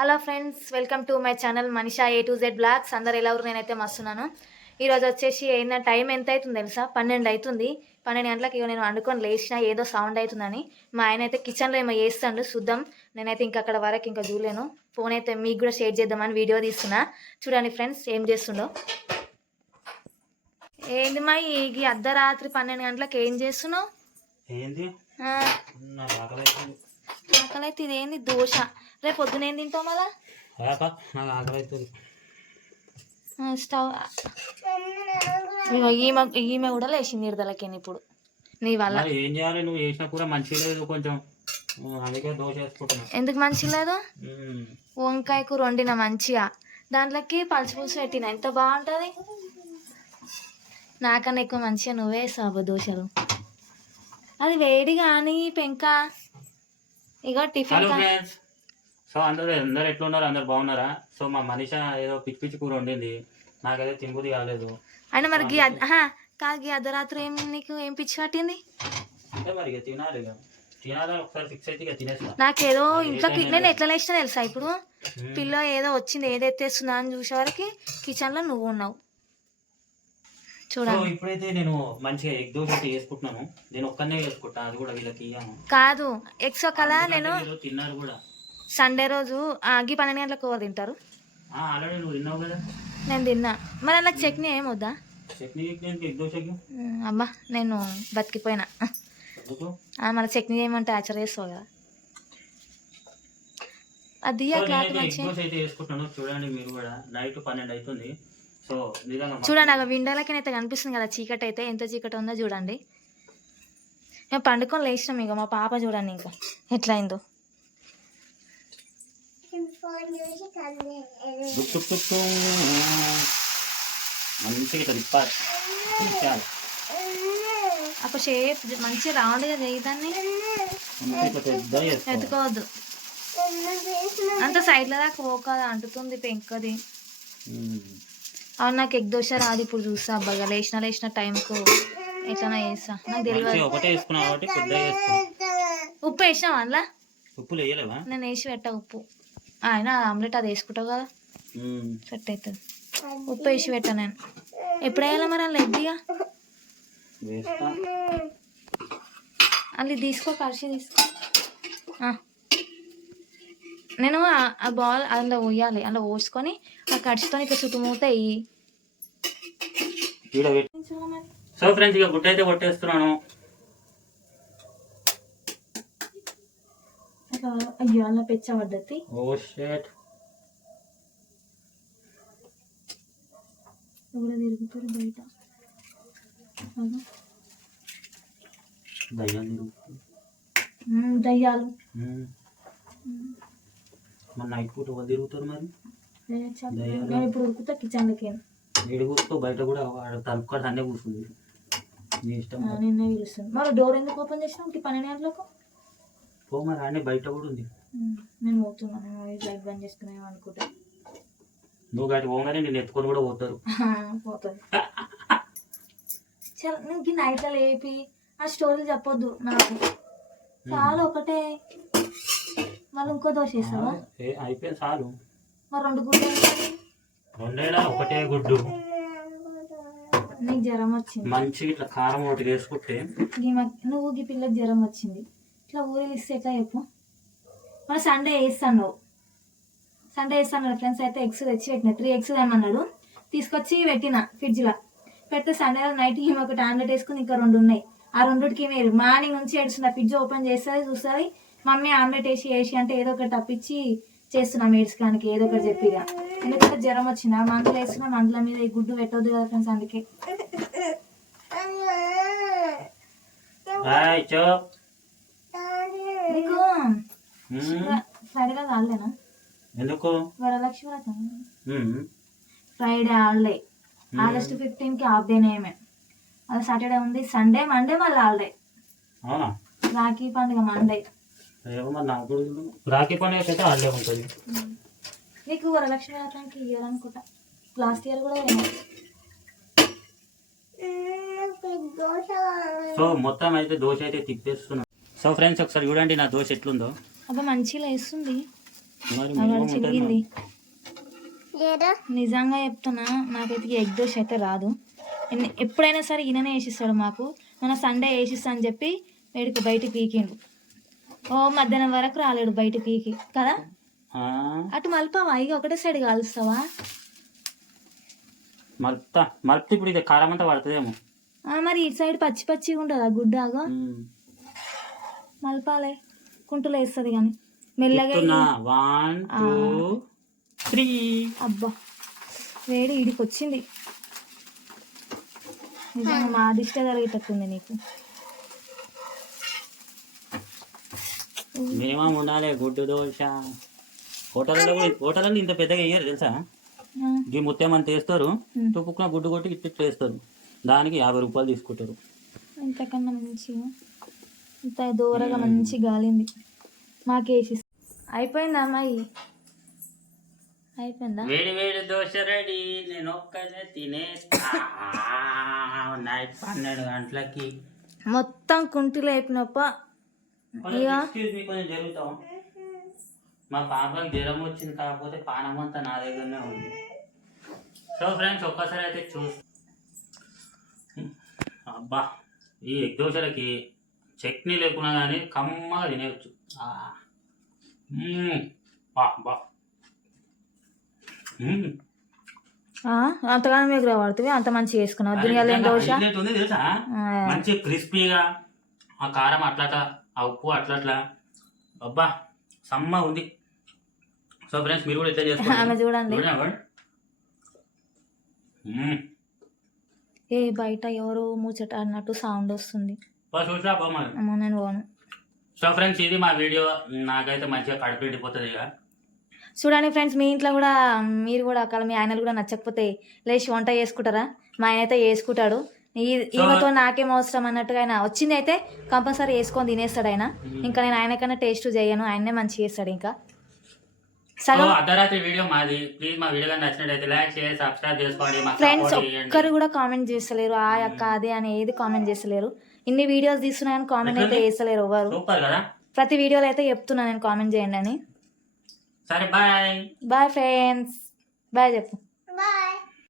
Hello friends welcome to my channel Manisha A to Z blogs అందరు ఎలా ఉన్నారు? నేనైతే మస్తున్నాను. ఈరోజు వచ్చేసి అయిన టైం ఎంత అవుతుంది తెలుసా? పన్నెండు అవుతుంది పన్నెండు గంటలకు ఇక నేను వండుకొని లేచిన ఏదో సౌండ్ అవుతుందని మా ఆయన అయితే కిచెన్లో ఏమో చేస్తాడు. చూద్దాం. నేనైతే ఇంకా అక్కడ వరకు ఇంకా చూడలేను. ఫోన్ అయితే మీకు కూడా షేర్ చేద్దామని వీడియో తీస్తున్నా. చూడండి ఫ్రెండ్స్ ఏం చేస్తుండో. ఏంది మా ఈ అర్ధరాత్రి పన్నెండు గంటలకు ఏం చేస్తున్నావు? ఏంది ఆ, నాకు ఆకలి అవుతుంది ఆకలి అయితే ఇదేంది? దోశ. రేపు పొద్దున ఏం తింటావు మళ్ళా? స్టవ్ ఈమె ఈమె కూడా లేచింది ఇడదలకి ఇప్పుడు. నీ వల్ల. ఏం చేయాలి? నువ్వు చేసిన కూర మంచిగా లేదు కొంచెం. అందుకే దోశ వేసుకుంటున్నా. ఎందుకు మంచి లేదు? వంకాయ కూర వండిన మంచిగా. దాంట్లోకి పలుచు పులుసు పెట్టిన. ఎంత బాగుంటుంది? నాకన్నా ఎక్కువ మంచిగా నువ్వే సాబు దోశలు. అది వేడి కానీ పెంక. ఇగో టిఫిన్ హలో ఫ్రెండ్స్. సో అందరూ అందరు ఎట్లున్నారు? అందరు బాగున్నారా? సో మా మనిష ఏదో పిచ్చి పిచ్చి కూర వండింది. నాకైతే తింబుది కాలేదు. అయినా మరి గీ అద్- ఆహా, కాదు గీ అర్ధరాత్రి ఏం నీకు ఏం పిచ్చి పట్టింది? అంటే మరి ఇక తినాలి ఇక తినాలని ఒకసారి ఫిక్స్ అయితే ఇక తినేస్తా. నాకేదో ఇంట్లోకి నేను ఎట్లా లేచినా తెలుసా ఇప్పుడు? పిల్ల ఏదో వచ్చింది ఏది ఎత్తేస్తుందా అని చూసే వరకు కిచెన్లో నువ్వు ఉన్నావు. చూడండి. ఇప్పుడైతే నేను మంచిగా ఎగ్ దోశ నేను ఒక్కనే అది కూడా వీళ్ళకి ఇయ్యాను. కాదు ఎక్స్ ఒకలా నేను తిన్నారు కూడా. సండే రోజు ఆగి పన్నెండు గంటలకు కూర తింటారు? ఆల్రెడీ నువ్వు తిన్నావు కదా. నేను తిన్నా. మరి అలా చట్నీ ఏమొద్దా చట్నీ నేను ఎగ్ దోశకి? నేను బతికిపోయినా. మన చట్నీ చేయమంటే ఆచర వేస్తావు కదా. అది క్లాత్ మంచి చూడండి మీరు కూడా. నైట్ పన్నెండు అవుతుంది. చూడండి అక్కడ విండోలకి అయితే కనిపిస్తుంది కదా చీకటి అయితే ఎంత చీకటి ఉందో చూడండి మేము పండుకొని లేచినాం ఇక మా పాప చూడండి ఇంకా ఎట్లా అయిందో దుక్ దుక్ దుక్ దుక్. మంచిగా ఇట్లా తిప్పాలి చాలు అప్పుడు షేప్ మంచి రౌండ్గా చేయదాన్ని. ఎత్తుకోవద్దు అంత సైడ్లో దాకా పోకాదు అంటుతుంది పెంకది. అవును నాకు ఎగ్ దోశ రాదు. ఇప్పుడు చూస్తా బాగా లేచిన లేచిన టైంకు ఎట్లా చేస్తా. నాకు తెలియదు ఒకటే కాబట్టి ఉప్పు వేసినావా అందులో? వేయలేవా నేను వేసి పెట్టా ఉప్పు. ఆయన ఆమ్లెట్ అది వేసుకుంటావు కదా. సెట్ అవుతుంది ఉప్పు వేసి పెట్టా నేను. ఎప్పుడు వేయాలి మరి అందులో వేస్తా. అందులో తీసుకో కలిసి తీసుకో. నేను ఆ- ఆ బాల్ అందులో పోయాలి అందులో పోసుకొని వేయి ఈడ పెట్టి సో ఫ్రెండ్స్ ఇక గుడ్డ అయితే కొట్టేస్తున్నాను. అయ్యో అలా పెచ్చబడ్డది ఓ షేట్ ఎవరో తిరుగుతారు బయట? దయ్యాలు. మరి నైట్ పూట తిరుగుతారు మరి? నేను ఇప్పుడు ఉరుకుతా కిచెన్లోకి ఏడు కూర్చో బయట కూడా తనుకొని అన్నీ కూర్చుంది. నీ ఇష్టం నిన్నే పిలుస్తుంది. మరి డోర్ ఎందుకు ఓపెన్ చేసినావు? ఈ పన్నెండు గంటలకు పో మరి అన్నీ బయట కూడా ఉంది. నేను పోతున్నాను లైట్ బంద్ చేసుకున్నాను అనుకుంటా. నువ్వు గాటి పోగానే నేను ఎత్తుకొని కూడా పోతారు. పోతుంది చల్ నీకు నైట్లో లేపి ఆ స్టోరీ చెప్పొద్దు నాకు. చాలా ఒకటే. మళ్ళీ ఇంకో దోశ వేస్తావా అయిపోయింది చాలు. మరి రెండు గుడ్లు ఒకటే గుడ్డు. నీకు జ్వరం వచ్చింది. మంచిగా ఇట్లా కారం ఒకటి వేసుకుంటే. నువ్వు ఈ పిల్లకి జ్వరం వచ్చింది. ఇట్లా ఊరిలు ఇస్తే ఎట్లా చెప్పు? మన సండే వేస్తాను సండే వేస్తాను ఫ్రెండ్స్ అయితే ఎగ్స్ తెచ్చి పెట్టిన. త్రీ ఎగ్స్ తెమ్మన్నాడు తీసుకొచ్చి పెట్టిన ఫ్రిడ్జ్లో. పెడితే సండే నైట్ ఈమె ఒకటి ఆమ్లెట్ వేసుకుని ఇంకా రెండు ఉన్నాయి. ఆ రెండుకి మీరు మార్నింగ్ నుంచి ఏడుస్తున్నా. ఫ్రిడ్జ్ ఓపెన్ చేస్తుంది చూస్తుంది. మమ్మీ ఆమ్లెట్ వేసి వేసి అంటే ఏదో ఒకటి తప్పించి చేస్తున్నా మేడ్స్కానికి ఏదో ఒకటి చెప్పిగా. ఎందుకంటే జ్వరం వచ్చింది ఆ మందులు వేస్తున్నా మందుల మీద ఈ గుడ్డు పెట్టొద్దు కదా ఫ్రెండ్స్ అందుకే. నీకు. ఫ్రైడే కాలేనా ఎందుకు? వరలక్ష్మి. Friday holiday. ఆగస్ట్ ఫిఫ్టీన్కి హాఫ్ డే నేమే. అది సాటర్డే ఉంది సండే మండే మళ్ళీ హాలిడే. అవునా? రాఖీ పండుగ మండే. రాఖీ పండుగ అయితే ఆడలే ఉంటుంది నీకు వరలక్ష్మి వ్రతానికి ఇయర్ అనుకుంటా లాస్ట్ ఇయర్ కూడా. సో మొత్తం అయితే దోశ అయితే తిప్పేస్తున్నాను సో ఫ్రెండ్స్ ఒకసారి చూడండి నా దోశ ఎట్లుందో. అబ్బా మంచిగా వేస్తుంది చిరిగింది. నిజంగా చెప్తున్నా నాకైతే ఎగ్ దోశ అయితే రాదు. ఎప్పుడైనా సరే ఈయననే వేసిస్తాడు మాకు. మన సండే వేసిస్తా అని చెప్పి వేడికి బయటికి పీకిండు. ఓ మధ్యాహ్నం వరకు రాలేడు బయట పీకి కదా? ఆ, అటు మలిపావా? ఇక ఒకటే సైడ్ కాలుస్తావా? మలుపుతా. మలుపుతే ఇప్పుడు ఇది కారం అంతా పడుతుందేమో. ఆ, మరి ఇటు సైడ్ పచ్చి పచ్చిగా ఉంటుందా గుడ్డాగా ఉమ్. మలపాలే. కుంటులు వేస్తుంది కానీ. మెల్లగా వన్ టూ త్రీ అబ్బా. వేడి ఇడికి వచ్చింది. నిజంగా మా దిష్టే జరిగేటట్టుంది నీకు. మినిమం ఉండాలి గుడ్డు దోశ. హోటల్లో హోటల్లో ఇంత పెద్దగా వేయరు తెలుసా? ఈ ముత్యమని తీస్తారు ఉమ్. తుప్పుకున్న గుడ్డు కొట్టి ఇట్లా ఇట్లా వేస్తారు. దానికి యాభై రూపాయలు తీసుకుంటారు. ఇంతకన్నా మంచిగా ఇంత దూరగా మంచి గాలింది. మాకేసి అయిపోయిందా అమ్మాయి? అయిపోయిందా? వేడి వేడి దోశ రెడీ నేను ఒక్కనే తినేస్తా నైట్ పన్నెండు గంటలకి. మొత్తం కుంటిలో అయిపోయినప్ప కొంచెం జరుగుతాం. మా పాపకి జ్వరం వచ్చింది కాకపోతే పానం అంతా నా దగ్గరనే ఉంది. సో ఫ్రెండ్స్ ఒక్కసారి అయితే చూస్ అబ్బా ఈ ఎగ్ దోశలకి చట్నీ లేకున్నా కానీ కమ్మగా తినేయచ్చు. ఆ, అంతగానో మీకు రాబడుతుంది అంత మంచిగా వేసుకున్నావు దునియాలో దోశ? మంచి క్రిస్పీగా ఆ కారం అట్లట ఆ ఉప్పు అట్లట్లా అబ్బా సమ్మ ఉంది. సో ఫ్రెండ్స్ మీరు కూడా ఇట్లా చేసుకోండి. చూడండి. ఏ బయట ఎవరో ముచ్చట అన్నట్టు సౌండ్ వస్తుంది. చూసా నేను పోను. సో ఫ్రెండ్స్ ఇది మా వీడియో. నాకైతే మంచిగా కడుపు ఎండిపోతుంది ఇక. చూడండి ఫ్రెండ్స్ మీ ఇంట్లో కూడా మీరు కూడా ఒకవేళ మీ ఆయనలు కూడా నచ్చకపోతే లేచి వంట చేసుకుంటారా? మా ఆయన అయితే చేసుకుంటాడు. ఈమెతో నాకేం అవసరం అన్నట్టుగా ఆయన వచ్చింది అయితే కంపల్సరీ వేసుకొని తినేస్తాడు ఆయన. ఇంకా నేను ఆయన కన్నా టేస్ట్ చేయను ఆయన్నే మంచిగా చేస్తాడు ఇంకా. సో సగం అర్ధరాత్రి వీడియో మాది ప్లీజ్ మా వీడియో కానీ నచ్చినట్టయితే లైక్ చేసి సబ్స్క్రైబ్ చేసుకోండి మాకు ఫ్రెండ్స్. ఒక్కరు కూడా కామెంట్ చేస్తలేరు ఆ అక్క అదే అని ఏది కామెంట్ చేస్తలేరు. ఇన్ని వీడియోస్ తీస్తున్నాయని కామెంట్ అయితే చేస్తలేరు ఎవరు ప్రతి వీడియోలో అయితే చెప్తున్నా నేను కామెంట్ చేయండి అని. సరే బాయ్ బాయ్ ఫ్రెండ్స్ బాయ్ చెప్పు.